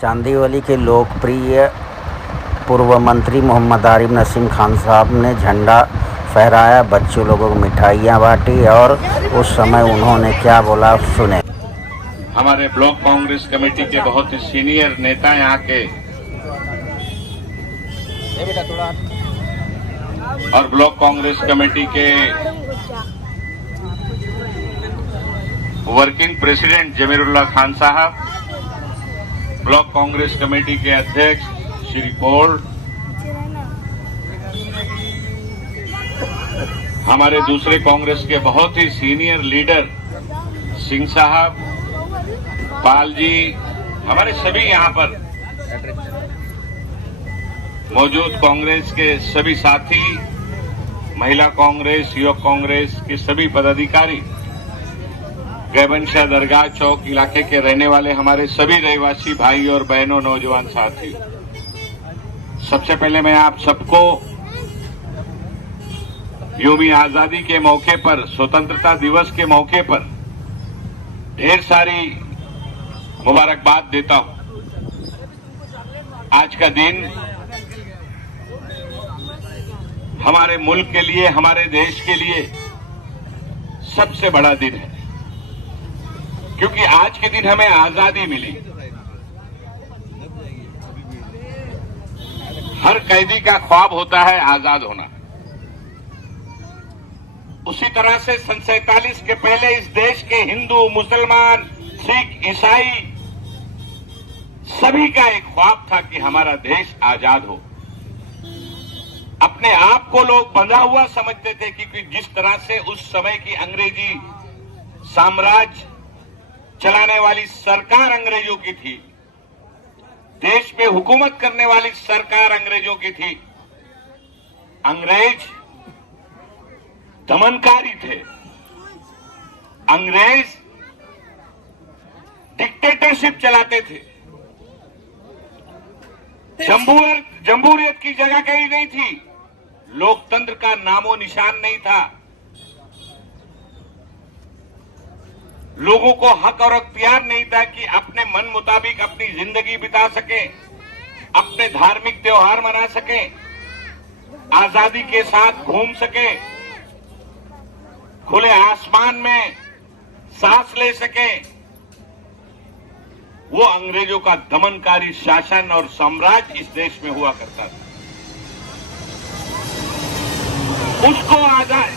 चांदीवली के लोकप्रिय पूर्व मंत्री मोहम्मद आरिफ नसीम खान साहब ने झंडा फहराया, बच्चों लोगों को मिठाइयाँ बांटी और उस समय उन्होंने क्या बोला सुने। हमारे ब्लॉक कांग्रेस कमेटी के बहुत ही सीनियर नेता यहाँ के और ब्लॉक कांग्रेस कमेटी के वर्किंग प्रेसिडेंट जमीरुल्लाह खान साहब, ब्लॉक कांग्रेस कमेटी के अध्यक्ष श्री कोल, हमारे दूसरे कांग्रेस के बहुत ही सीनियर लीडर सिंह साहब, पाल जी, हमारे सभी यहाँ पर मौजूद कांग्रेस के सभी साथी, महिला कांग्रेस, युवक कांग्रेस के सभी पदाधिकारी, गैबनशाह दरगाह चौक इलाके के रहने वाले हमारे सभी रहवासी भाई और बहनों, नौजवान साथी, सबसे पहले मैं आप सबको यौम आजादी के मौके पर, स्वतंत्रता दिवस के मौके पर ढेर सारी मुबारकबाद देता हूं। आज का दिन हमारे मुल्क के लिए, हमारे देश के लिए सबसे बड़ा दिन है, क्योंकि आज के दिन हमें आजादी मिली। हर कैदी का ख्वाब होता है आजाद होना। उसी तरह से सन 47 के पहले इस देश के हिंदू, मुसलमान, सिख, ईसाई सभी का एक ख्वाब था कि हमारा देश आजाद हो। अपने आप को लोग बंधा हुआ समझते थे, क्योंकि जिस तरह से उस समय की अंग्रेजी साम्राज्य चलाने वाली सरकार अंग्रेजों की थी, देश पे हुकूमत करने वाली सरकार अंग्रेजों की थी। अंग्रेज दमनकारी थे, अंग्रेज डिक्टेटरशिप चलाते थे। जमहूरियत की जगह कहीं नहीं थी, लोकतंत्र का नामो निशान नहीं था। लोगों को हक और अख्तियार नहीं था कि अपने मन मुताबिक अपनी जिंदगी बिता सके, अपने धार्मिक त्योहार मना सके, आजादी के साथ घूम सके, खुले आसमान में सांस ले सके। वो अंग्रेजों का दमनकारी शासन और साम्राज्य इस देश में हुआ करता था। उसको आजाद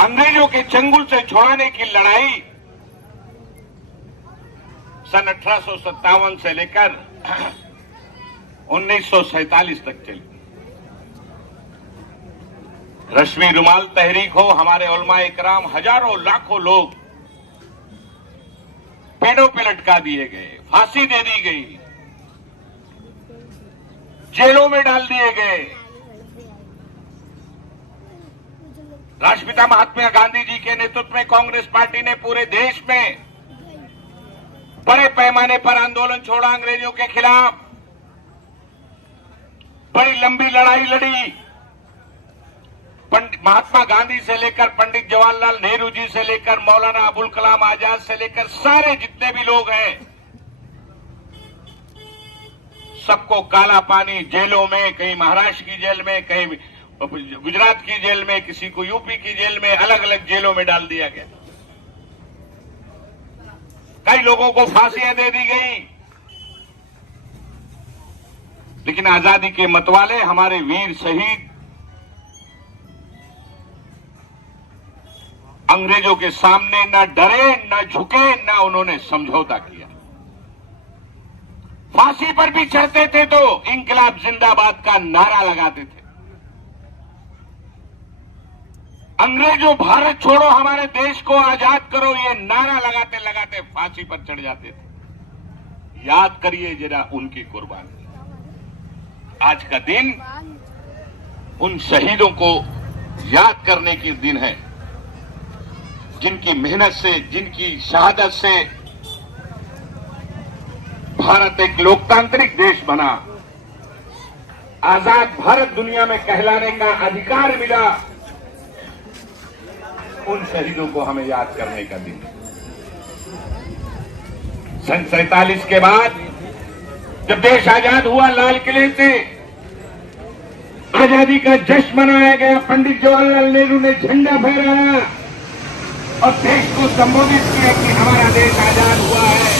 अंग्रेजों के चंगुल से छुड़ाने की लड़ाई सन 1857 से लेकर 1947 तक चली। रश्मि रुमाल तहरीक हो, हमारे उलमा इकराम, हजारों लाखों लोग पेड़ों पे लटका दिए गए, फांसी दे दी गई, जेलों में डाल दिए गए। राष्ट्रपिता महात्मा गांधी जी के नेतृत्व में कांग्रेस पार्टी ने पूरे देश में बड़े पैमाने पर आंदोलन छोड़ा, अंग्रेजों के खिलाफ बड़ी लंबी लड़ाई लड़ी। महात्मा गांधी से लेकर पंडित जवाहरलाल नेहरू जी से लेकर मौलाना अबुल कलाम आजाद से लेकर सारे जितने भी लोग हैं, सबको काला पानी जेलों में, कहीं महाराष्ट्र की जेल में, कहीं गुजरात की जेल में, किसी को यूपी की जेल में, अलग अलग जेलों में डाल दिया गया। कई लोगों को फांसियां दे दी गई। लेकिन आजादी के मतवाले हमारे वीर शहीद अंग्रेजों के सामने न डरे, न झुके, न उन्होंने समझौता किया। फांसी पर भी चढ़ते थे तो इंकलाब जिंदाबाद का नारा लगाते थे। अंग्रेजों भारत छोड़ो, हमारे देश को आजाद करो, ये नारा लगाते लगाते फांसी पर चढ़ जाते थे। याद करिए जरा उनकी कुर्बानी। आज का दिन उन शहीदों को याद करने की दिन है, जिनकी मेहनत से, जिनकी शहादत से भारत एक लोकतांत्रिक देश बना, आजाद भारत दुनिया में कहलाने का अधिकार मिला। उन शहीदों को हमें याद करने का दिन। सन 47 के बाद जब देश आजाद हुआ, लाल किले से आजादी का जश्न मनाया गया, पंडित जवाहरलाल नेहरू ने झंडा फहराया और देश को संबोधित किया कि हमारा देश आजाद हुआ है।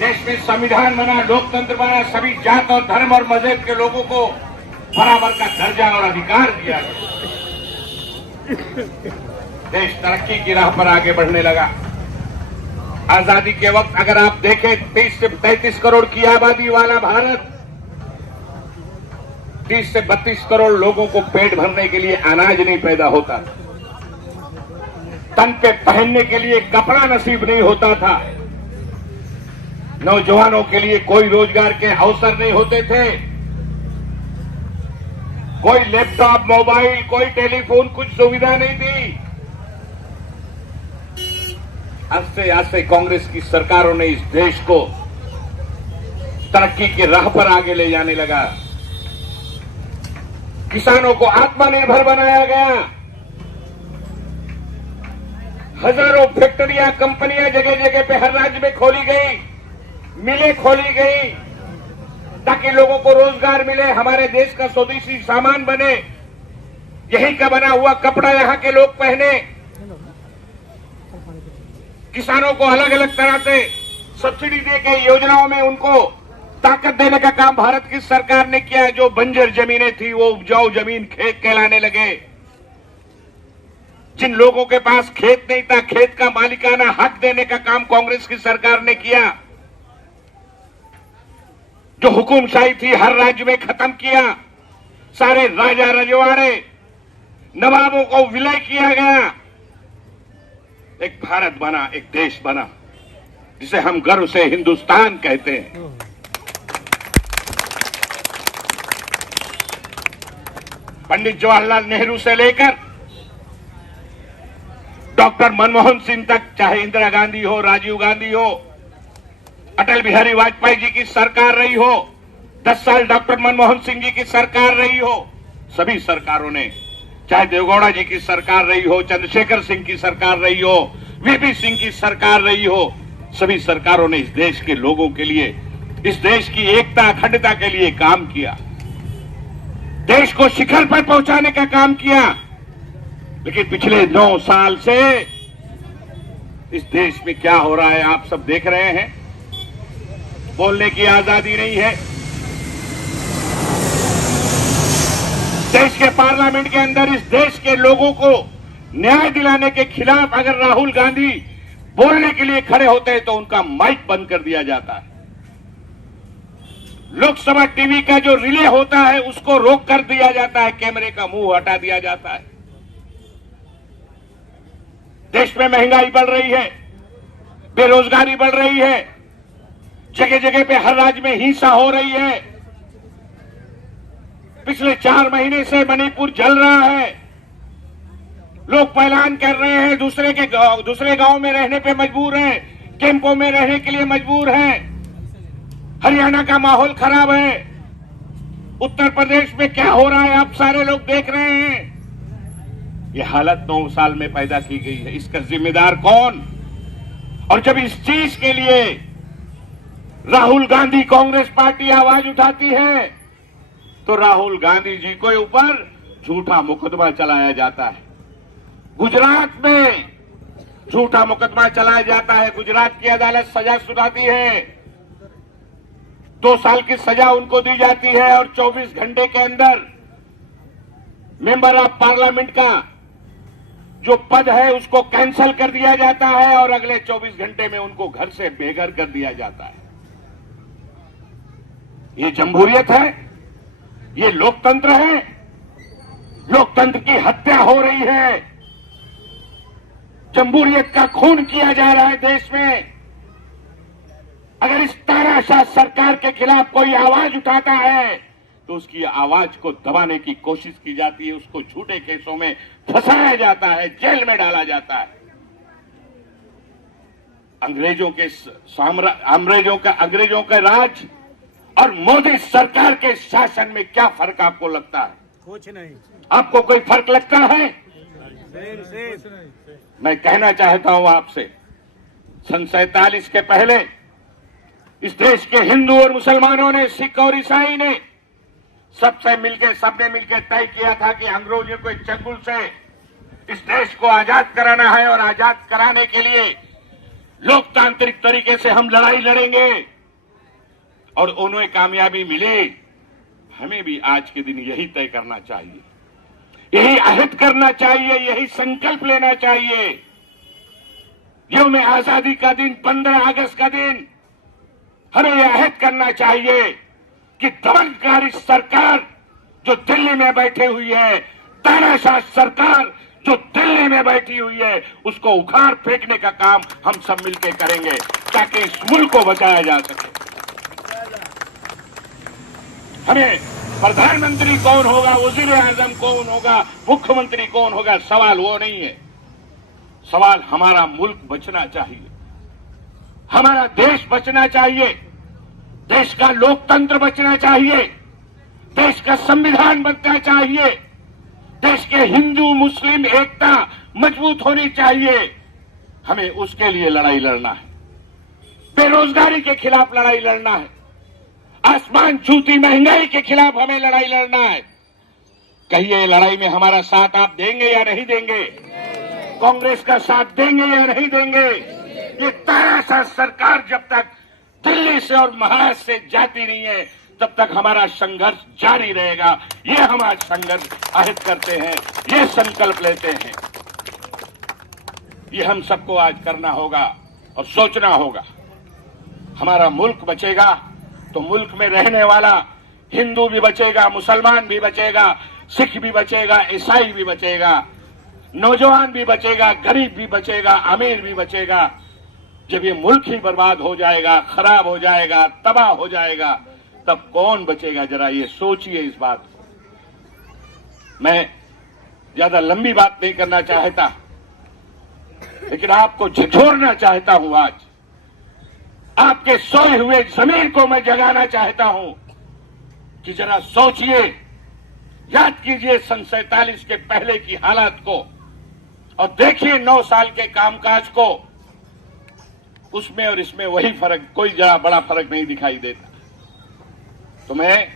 देश में संविधान बना, लोकतंत्र बना, सभी जात और धर्म और मजहब के लोगों को बराबर का दर्जा और अधिकार दिया गया। देश तरक्की की राह पर आगे बढ़ने लगा। आजादी के वक्त अगर आप देखें, 30 से 33 करोड़ की आबादी वाला भारत, 30 से 32 करोड़ लोगों को पेट भरने के लिए अनाज नहीं पैदा होता, तन पे पहनने के लिए कपड़ा नसीब नहीं होता था, नौजवानों के लिए कोई रोजगार के अवसर नहीं होते थे, कोई लैपटॉप, मोबाइल, कोई टेलीफोन, कुछ सुविधा नहीं थी। आस्ते आस्ते कांग्रेस की सरकारों ने इस देश को तरक्की की राह पर आगे ले जाने लगा। किसानों को आत्मनिर्भर बनाया गया। हजारों फैक्ट्रियां, कंपनियां जगह जगह पे हर राज्य में खोली गई, मिलें खोली गई ताकि लोगों को रोजगार मिले, हमारे देश का स्वदेशी सामान बने, यहीं का बना हुआ कपड़ा यहां के लोग पहने। किसानों को अलग अलग तरह से सब्सिडी देकर योजनाओं में उनको ताकत देने का काम भारत की सरकार ने किया। जो बंजर जमीनें थी वो उपजाऊ जमीन, खेत कहलाने लगे। जिन लोगों के पास खेत नहीं था, खेत का मालिकाना हक देने का काम कांग्रेस की सरकार ने किया। जो हुकुमशाही थी हर राज्य में खत्म किया। सारे राजा रजवाड़े, नवाबों को विलय किया गया। एक भारत बना, एक देश बना जिसे हम गर्व से हिंदुस्तान कहते हैं। पंडित जवाहरलाल नेहरू से लेकर डॉक्टर मनमोहन सिंह तक, चाहे इंदिरा गांधी हो, राजीव गांधी हो, अटल बिहारी वाजपेयी जी की सरकार रही हो, 10 साल डॉक्टर मनमोहन सिंह जी की सरकार रही हो, सभी सरकारों ने, चाहे देवगौड़ा जी की सरकार रही हो, चंद्रशेखर सिंह की सरकार रही हो, वीपी सिंह की सरकार रही हो, सभी सरकारों ने इस देश के लोगों के लिए, इस देश की एकता अखंडता के लिए काम किया, देश को शिखर पर पहुंचाने का काम किया। लेकिन पिछले 9 साल से इस देश में क्या हो रहा है आप सब देख रहे हैं। बोलने की आजादी नहीं है। देश के पार्लियामेंट के अंदर इस देश के लोगों को न्याय दिलाने के खिलाफ अगर राहुल गांधी बोलने के लिए खड़े होते हैं तो उनका माइक बंद कर दिया जाता है। लोकसभा टीवी का जो रिले होता है उसको रोक कर दिया जाता है, कैमरे का मुंह हटा दिया जाता है। देश में महंगाई बढ़ रही है, बेरोजगारी बढ़ रही है, जगह जगह पे हर राज्य में हिंसा हो रही है। पिछले 4 महीने से मणिपुर जल रहा है। लोग पलायन कर रहे हैं, दूसरे गांव में रहने पे मजबूर हैं, कैंपों में रहने के लिए मजबूर हैं। हरियाणा का माहौल खराब है। उत्तर प्रदेश में क्या हो रहा है आप सारे लोग देख रहे हैं। ये हालत 9 साल में पैदा की गई है। इसका जिम्मेदार कौन? और जब इस चीज के लिए राहुल गांधी कांग्रेस पार्टी आवाज उठाती है तो राहुल गांधी जी के ऊपर झूठा मुकदमा चलाया जाता है। गुजरात में झूठा मुकदमा चलाया जाता है। गुजरात की अदालत सजा सुनाती है, 2 साल की सजा उनको दी जाती है और 24 घंटे के अंदर मेंबर ऑफ पार्लियामेंट का जो पद है उसको कैंसिल कर दिया जाता है और अगले 24 घंटे में उनको घर से बेघर कर दिया जाता है। ये जमहूरियत है? ये लोकतंत्र है? लोकतंत्र की हत्या हो रही है, जमहूरियत का खून किया जा रहा है देश में। अगर इस तानाशाह सरकार के खिलाफ कोई आवाज उठाता है तो उसकी आवाज को दबाने की कोशिश की जाती है, उसको झूठे केसों में फंसाया जाता है, जेल में डाला जाता है। अंग्रेजों का राज और मोदी सरकार के शासन में क्या फर्क आपको लगता है? कुछ नहीं। आपको कोई फर्क लगता है? मैं कहना चाहता हूं आपसे, सन 47 के पहले इस देश के हिंदू और मुसलमानों ने, सिख और ईसाई ने सबने मिलकर तय किया था कि अंग्रेजों के चंगुल से इस देश को आजाद कराना है और आजाद कराने के लिए लोकतांत्रिक तरीके से हम लड़ाई लड़ेंगे और उन्हें कामयाबी मिली। हमें भी आज के दिन यही तय करना चाहिए, यही अहद करना चाहिए, यही संकल्प लेना चाहिए। यौम आजादी का दिन, 15 अगस्त का दिन, हमें यह अहद करना चाहिए कि दमनकारी सरकार जो दिल्ली में बैठी हुई है, तानाशाह सरकार जो दिल्ली में बैठी हुई है, उसको उखाड़ फेंकने का काम हम सब मिलकर करेंगे ताकि इस मुल्क को बचाया जा सके। हमें प्रधानमंत्री कौन होगा, वजीर आजम कौन होगा, मुख्यमंत्री कौन होगा, सवाल वो नहीं है। सवाल हमारा मुल्क बचना चाहिए, हमारा देश बचना चाहिए, देश का लोकतंत्र बचना चाहिए, देश का संविधान बनना चाहिए, देश के हिंदू मुस्लिम एकता मजबूत होनी चाहिए। हमें उसके लिए लड़ाई लड़ना है, बेरोजगारी के खिलाफ लड़ाई लड़ना है, आसमान छूती महंगाई के खिलाफ हमें लड़ाई लड़ना है। कहिए, लड़ाई में हमारा साथ आप देंगे या नहीं देंगे? कांग्रेस का साथ देंगे या नहीं देंगे? ये तानाशाह सरकार जब तक दिल्ली से और महाराष्ट्र से जाती नहीं है, तब तक हमारा संघर्ष जारी रहेगा। ये हम आज संघर्ष अहद करते हैं, ये संकल्प लेते हैं। ये हम सबको आज करना होगा और सोचना होगा। हमारा मुल्क बचेगा तो मुल्क में रहने वाला हिंदू भी बचेगा, मुसलमान भी बचेगा, सिख भी बचेगा, ईसाई भी बचेगा, नौजवान भी बचेगा, गरीब भी बचेगा, अमीर भी बचेगा। जब ये मुल्क ही बर्बाद हो जाएगा, खराब हो जाएगा, तबाह हो जाएगा, तब कौन बचेगा? जरा ये सोचिए इस बात को। मैं ज्यादा लंबी बात नहीं करना चाहता, लेकिन आपको झिझोरना चाहता हूं। आज आपके सोए हुए जमीर को मैं जगाना चाहता हूं कि जरा सोचिए, याद कीजिए सन 47 के पहले की हालात को और देखिए 9 साल के कामकाज को। उसमें और इसमें वही फर्क, कोई जरा बड़ा फर्क नहीं दिखाई देता। तो मैं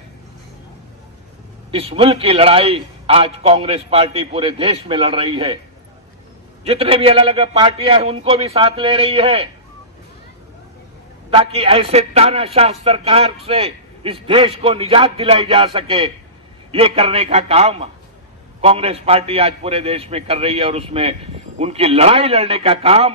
इस मुल्क की लड़ाई आज कांग्रेस पार्टी पूरे देश में लड़ रही है, जितने भी अलग अलग पार्टियां हैं उनको भी साथ ले रही है, ताकि ऐसे तानाशाह सरकार से इस देश को निजात दिलाई जा सके। ये करने का काम कांग्रेस पार्टी आज पूरे देश में कर रही है और उसमें उनकी लड़ाई लड़ने का काम,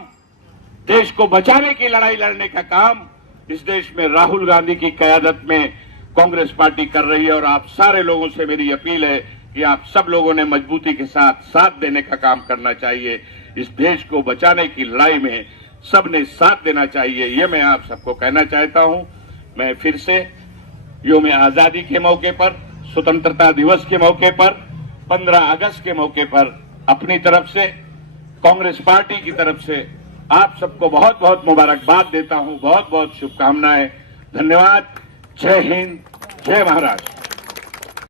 देश को बचाने की लड़ाई लड़ने का काम इस देश में राहुल गांधी की क़यादत में कांग्रेस पार्टी कर रही है। और आप सारे लोगों से मेरी अपील है कि आप सब लोगों ने मजबूती के साथ देने का काम करना चाहिए। इस देश को बचाने की लड़ाई में सबने साथ देना चाहिए, ये मैं आप सबको कहना चाहता हूं। मैं फिर से यौम आजादी के मौके पर, स्वतंत्रता दिवस के मौके पर, 15 अगस्त के मौके पर अपनी तरफ से, कांग्रेस पार्टी की तरफ से आप सबको बहुत बहुत मुबारकबाद देता हूं, बहुत बहुत शुभकामनाएं। धन्यवाद। जय हिंद, जय महाराष्ट्र।